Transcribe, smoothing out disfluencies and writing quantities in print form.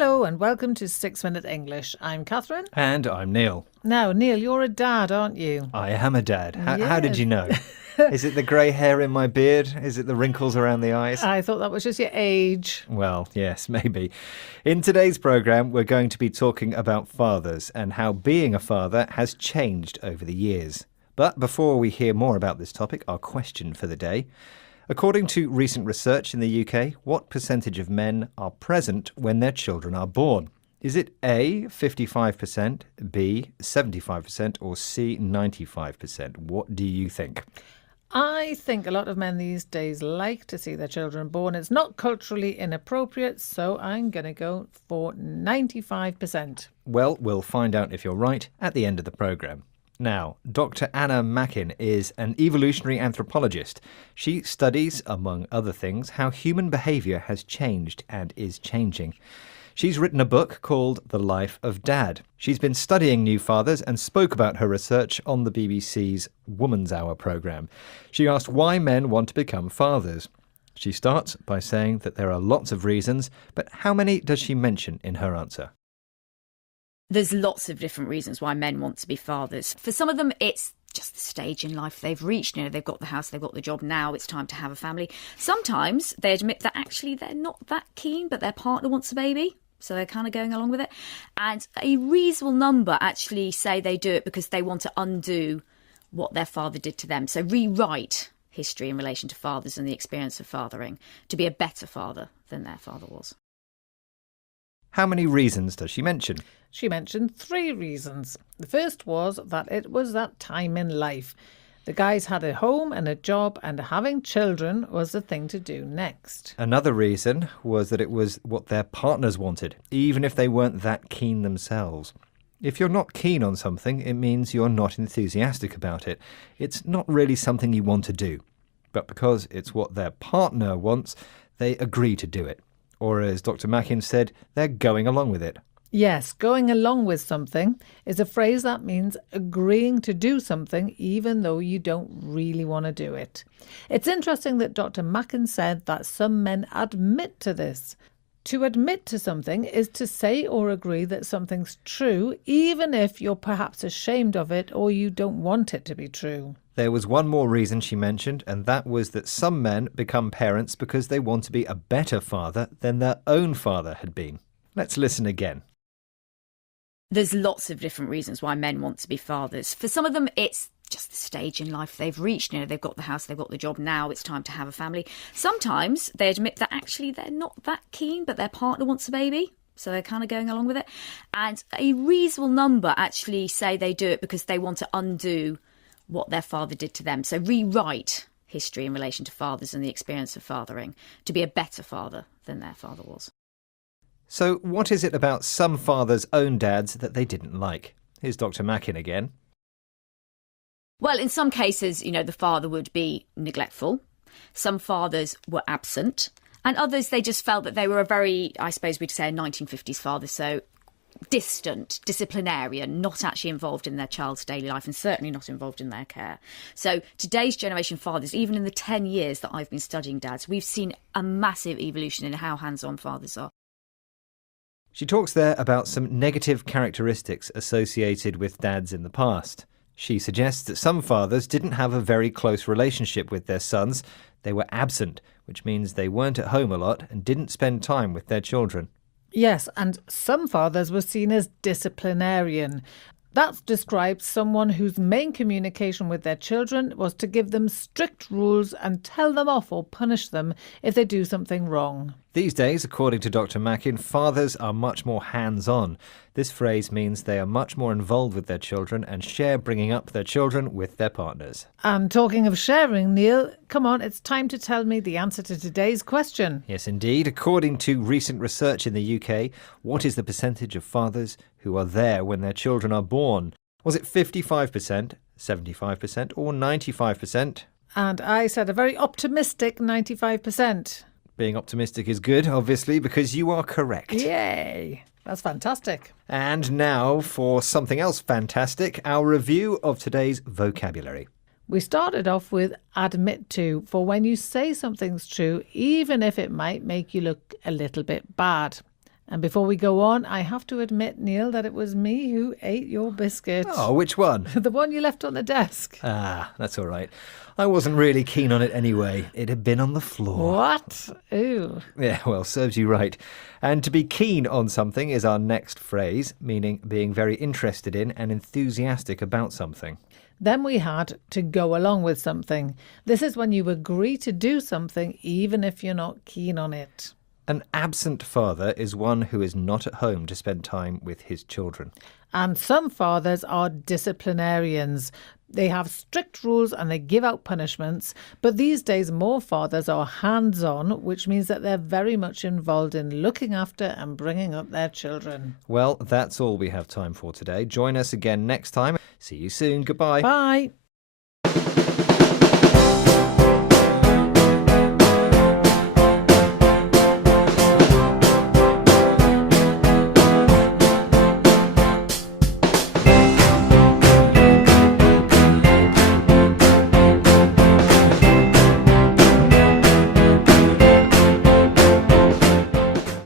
Hello and welcome to 6 Minute English. I'm Catherine. And I'm Neil. Now, Neil, you're a dad, aren't you? I am a dad. How did Yes. you know? Is it the grey hair in my beard? Is it the wrinkles around the eyes? I thought that was just your age. Well, yes, maybe. In today's programme, we're going to be talking about fathers and how being a father has changed over the years. But before we hear more about this topic, our question for the day. According to recent research in the UK, what percentage of men are present when their children are born? Is it A, 55%, B, 75%, or C, 95%? What do you think? I think a lot of men these days like to see their children born. It's not culturally inappropriate, so I'm going to go for 95%. Well, we'll find out if you're right at the end of the programme. Now, Dr. Anna Mackin is an evolutionary anthropologist. She studies, among other things, how human behaviour has changed and is changing. She's written a book called The Life of Dad. She's been studying new fathers and spoke about her research on the BBC's Woman's Hour programme. She asked why men want to become fathers. She starts by saying that there are lots of reasons, but how many does she mention in her answer? There's lots of different reasons why men want to be fathers. For some of them, it's just the stage in life they've reached. You know, they've got the house, they've got the job, now it's time to have a family. Sometimes they admit that actually they're not that keen, but their partner wants a baby, so they're kind of going along with it. And a reasonable number actually say they do it because they want to undo what their father did to them. So rewrite history in relation to fathers and the experience of fathering to be a better father than their father was. How many reasons does she mention? She mentioned 3 reasons. The first was that it was that time in life. The guys had a home and a job, and having children was the thing to do next. Another reason was that it was what their partners wanted, even if they weren't that keen themselves. If you're not keen on something, it means you're not enthusiastic about it. It's not really something you want to do. But because it's what their partner wants, they agree to do it. Or as Dr. Mackin said, they're going along with it. Yes, going along with something is a phrase that means agreeing to do something even though you don't really want to do it. It's interesting that Dr. Mackin said that some men admit to this. To admit to something is to say or agree that something's true, even if you're perhaps ashamed of it or you don't want it to be true. There was one more reason she mentioned, and that was that some men become parents because they want to be a better father than their own father had been. Let's listen again. There's lots of different reasons why men want to be fathers. For some of them, it's just the stage in life they've reached. You know, they've got the house, they've got the job, now it's time to have a family. Sometimes they admit that actually they're not that keen, but their partner wants a baby, so they're kind of going along with it. And a reasonable number actually say they do it because they want to undo what their father did to them. So rewrite history in relation to fathers and the experience of fathering to be a better father than their father was. So what is it about some fathers' own dads that they didn't like? Here's Dr. Mackin again. Well, in some cases, you know, the father would be neglectful. Some fathers were absent. And others, they just felt that they were a very, I suppose we'd say, a 1950s father, so distant, disciplinarian, not actually involved in their child's daily life and certainly not involved in their care. So today's generation fathers, even in the 10 years that I've been studying dads, we've seen a massive evolution in how hands-on fathers are. She talks there about some negative characteristics associated with dads in the past. She suggests that some fathers didn't have a very close relationship with their sons. They were absent, which means they weren't at home a lot and didn't spend time with their children. Yes, and some fathers were seen as disciplinarian. That describes someone whose main communication with their children was to give them strict rules and tell them off or punish them if they do something wrong. These days, according to Dr. Mackin, fathers are much more hands-on. This phrase means they are much more involved with their children and share bringing up their children with their partners. And talking of sharing, Neil, come on, it's time to tell me the answer to today's question. Yes, indeed. According to recent research in the UK, what is the percentage of fathers who are there when their children are born? Was it 55%, 75% or 95%? And I said a very optimistic 95%. Being optimistic is good, obviously, because you are correct. Yay! That's fantastic. And now for something else fantastic, our review of today's vocabulary. We started off with admit to, for when you say something's true, even if it might make you look a little bit bad. And before we go on, I have to admit, Neil, that it was me who ate your biscuit. Oh, which one? The one you left on the desk. Ah, that's all right. I wasn't really keen on it anyway. It had been on the floor. What? Ooh. Yeah, well, serves you right. And to be keen on something is our next phrase, meaning being very interested in and enthusiastic about something. Then we had to go along with something. This is when you agree to do something even if you're not keen on it. An absent father is one who is not at home to spend time with his children. And some fathers are disciplinarians. They have strict rules and they give out punishments. But these days, more fathers are hands-on, which means that they're very much involved in looking after and bringing up their children. Well, that's all we have time for today. Join us again next time. See you soon. Goodbye. Bye.